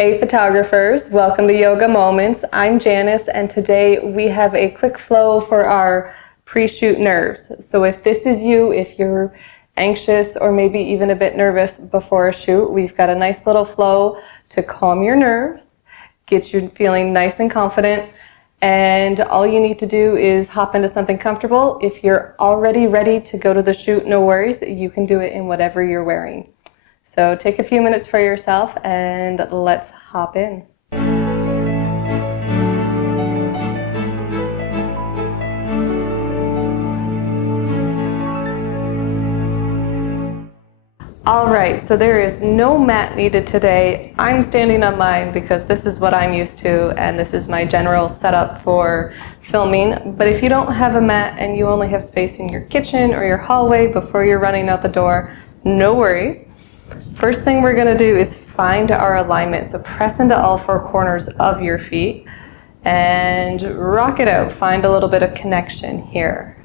Hey photographers, welcome to Yoga Moments. I'm Janice and today we have a quick flow for our pre-shoot nerves. So if this is you, if you're anxious or maybe even a bit nervous before a shoot, we've got a nice little flow to calm your nerves, get you feeling nice and confident, and all you need to do is hop into something comfortable. If you're already ready to go to the shoot, no worries, you can do it in whatever you're wearing. So take a few minutes for yourself and let's hop in. All right, so there is no mat needed today. I'm standing on mine because this is what I'm used to and this is my general setup for filming. But if you don't have a mat and you only have space in your kitchen or your hallway before you're running out the door, no worries. First thing we're going to do is find our alignment. So press into all four corners of your feet and rock it out. Find a little bit of connection here.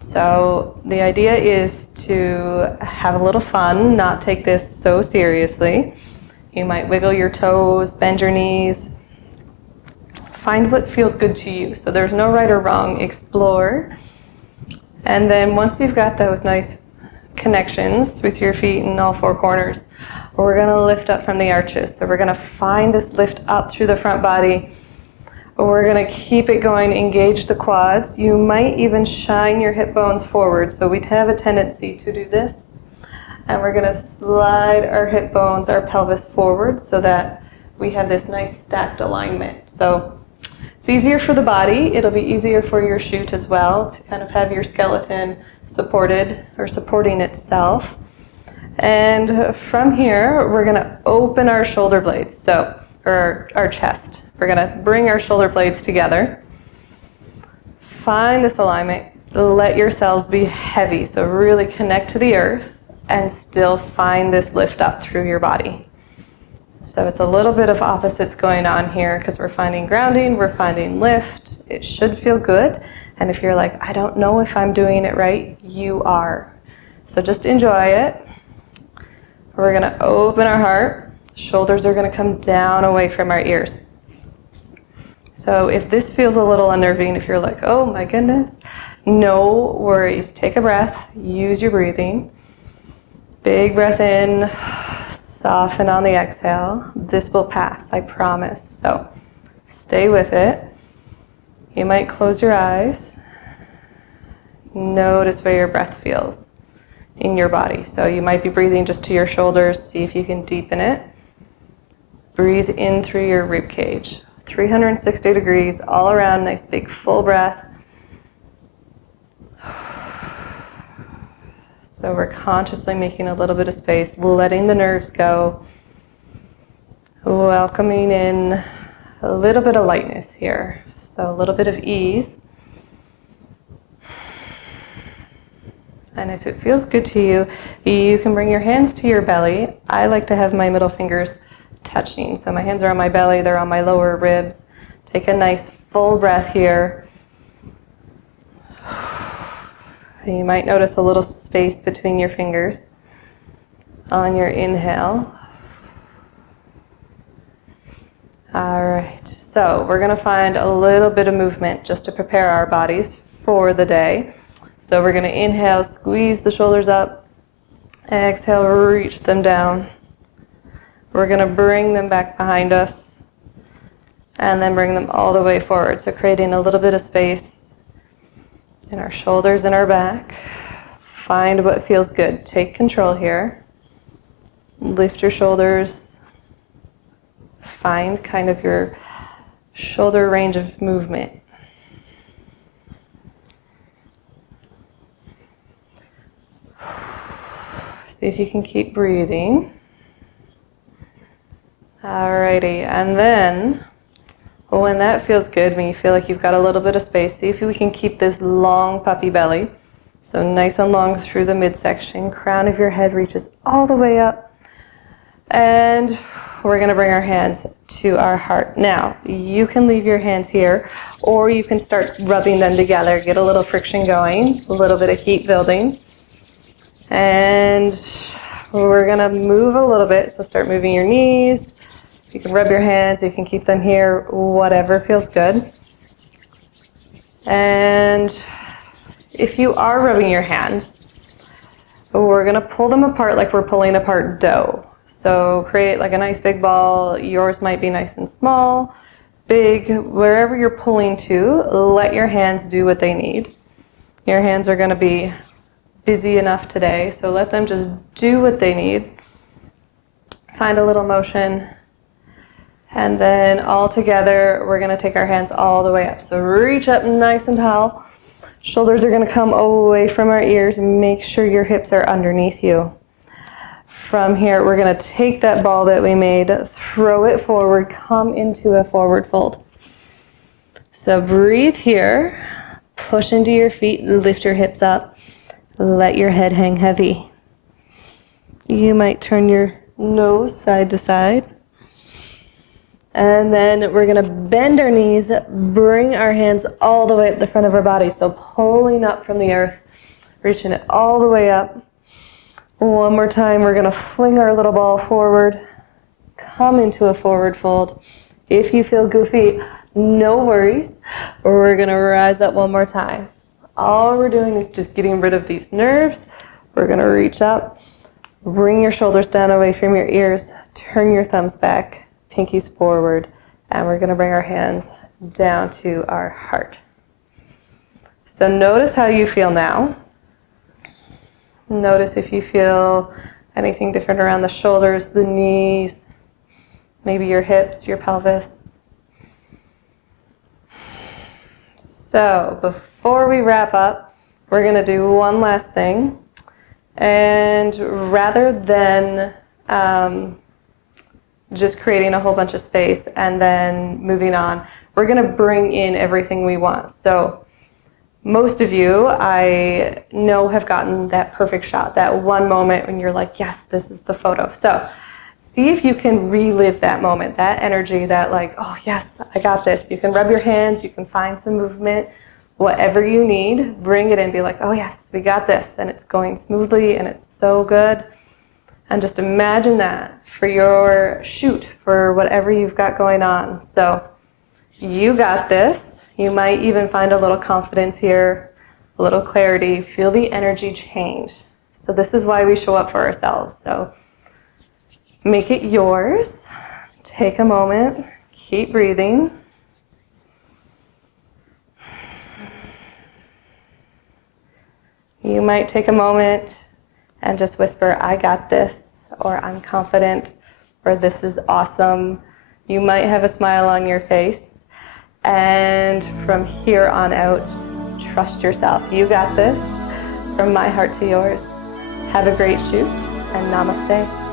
So the idea is to have a little fun, not take this so seriously. You might wiggle your toes, bend your knees. Find what feels good to you. So there's no right or wrong. Explore. And then once you've got those nice connections with your feet in all four corners, we're going to lift up from the arches. So we're going to find this lift up through the front body. We're going to keep it going, engage the quads. You might even shine your hip bones forward. So we have a tendency to do this. And we're going to slide our hip bones, our pelvis forward so that we have this nice stacked alignment. So it's easier for the body. It'll be easier for your shoot as well to kind of have your skeleton supported or supporting itself. And from here, we're going to open our shoulder blades, or our chest. We're going to bring our shoulder blades together. Find this alignment. Let your cells be heavy, so really connect to the earth and still find this lift up through your body. So it's a little bit of opposites going on here because we're finding grounding, we're finding lift. It should feel good. And if you're like, I don't know if I'm doing it right, you are. So just enjoy it. We're going to open our heart. Shoulders are going to come down away from our ears. So if this feels a little unnerving, if you're like, oh my goodness, no worries. Take a breath. Use your breathing. Big breath in. Soften on the exhale. This will pass, I promise. So stay with it. You might close your eyes. Notice where your breath feels in your body. So you might be breathing just to your shoulders. See if you can deepen it. Breathe in through your rib cage. 360 degrees all around. Nice big full breath. So we're consciously making a little bit of space, letting the nerves go. Welcoming in a little bit of lightness here. So a little bit of ease. And if it feels good to you, you can bring your hands to your belly. I like to have my middle fingers touching. So my hands are on my belly, they're on my lower ribs. Take a nice full breath here. And you might notice a little space between your fingers on your inhale. All right, so we're going to find a little bit of movement just to prepare our bodies for the day. So we're going to inhale, squeeze the shoulders up. Exhale, reach them down. We're going to bring them back behind us and then bring them all the way forward. So creating a little bit of space in our shoulders and our back. Find what feels good. Take control here. Lift your shoulders. Find kind of your shoulder range of movement. See if you can keep breathing. Alrighty, and then when that feels good, when you feel like you've got a little bit of space, see if we can keep this long puppy belly. So nice and long through the midsection. Crown of your head reaches all the way up. And we're going to bring our hands to our heart. Now, you can leave your hands here, or you can start rubbing them together. Get a little friction going, a little bit of heat building. And we're going to move a little bit. So start moving your knees, You can rub your hands, you can keep them here, whatever feels good. And if you are rubbing your hands, we're gonna pull them apart like we're pulling apart dough. So create like a nice big ball. Yours might be nice and small, big, wherever you're pulling to, let your hands do what they need. Your hands are gonna be busy enough today, so let them just do what they need. Find a little motion. And then all together, we're gonna take our hands all the way up. So reach up nice and tall. Shoulders are gonna come away from our ears. Make sure your hips are underneath you. From here, we're gonna take that ball that we made, throw it forward, come into a forward fold. So breathe here, push into your feet, lift your hips up, let your head hang heavy. You might turn your nose side to side. And then we're gonna bend our knees, bring our hands all the way up the front of our body. So pulling up from the earth, reaching it all the way up. One more time, we're gonna fling our little ball forward, come into a forward fold. If you feel goofy, no worries. We're gonna rise up one more time. All we're doing is just getting rid of these nerves. We're gonna reach up, bring your shoulders down away from your ears, turn your thumbs back, pinkies forward, and we're gonna bring our hands down to our heart. So notice how you feel now. Notice if you feel anything different around the shoulders, the knees, maybe your hips, your pelvis. So before we wrap up, we're gonna do one last thing. And rather than just creating a whole bunch of space and then moving on, we're gonna bring in everything we want. So most of you, I know, have gotten that perfect shot, that one moment when you're like, yes, this is the photo. So see if you can relive that moment, that energy, that like, oh yes, I got this. You can rub your hands, you can find some movement, whatever you need, bring it in, be like, oh yes, we got this, and it's going smoothly and it's so good. And just imagine that for your shoot, for whatever you've got going on. So you got this. You might even find a little confidence here, a little clarity, feel the energy change. So this is why we show up for ourselves. So make it yours. Take a moment, keep breathing. You might take a moment and just whisper, I got this, or I'm confident, or this is awesome. You might have a smile on your face. And from here on out, trust yourself. You got this. From my heart to yours. Have a great shoot, and namaste.